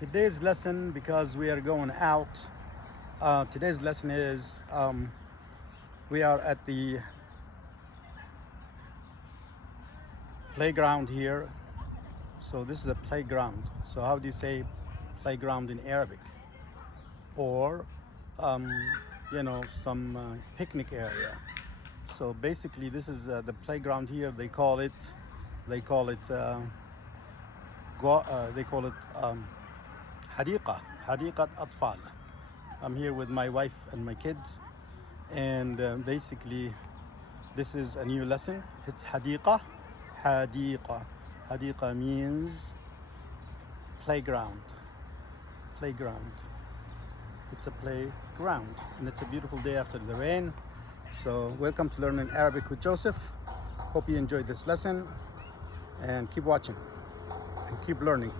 Today's lesson, because we are going out, today's lesson is we are at the playground here. So this is a playground. So how do you say playground in Arabic? Or some picnic area. So basically this is the playground here. They call it حديقة أطفال. I'm here with my wife and my kids, and basically this is a new lesson. It's حديقة. حديقة means playground. It's a playground, and it's a beautiful day after the rain. So welcome to Learning Arabic with Joseph. Hope you enjoyed this lesson, and keep watching and keep learning.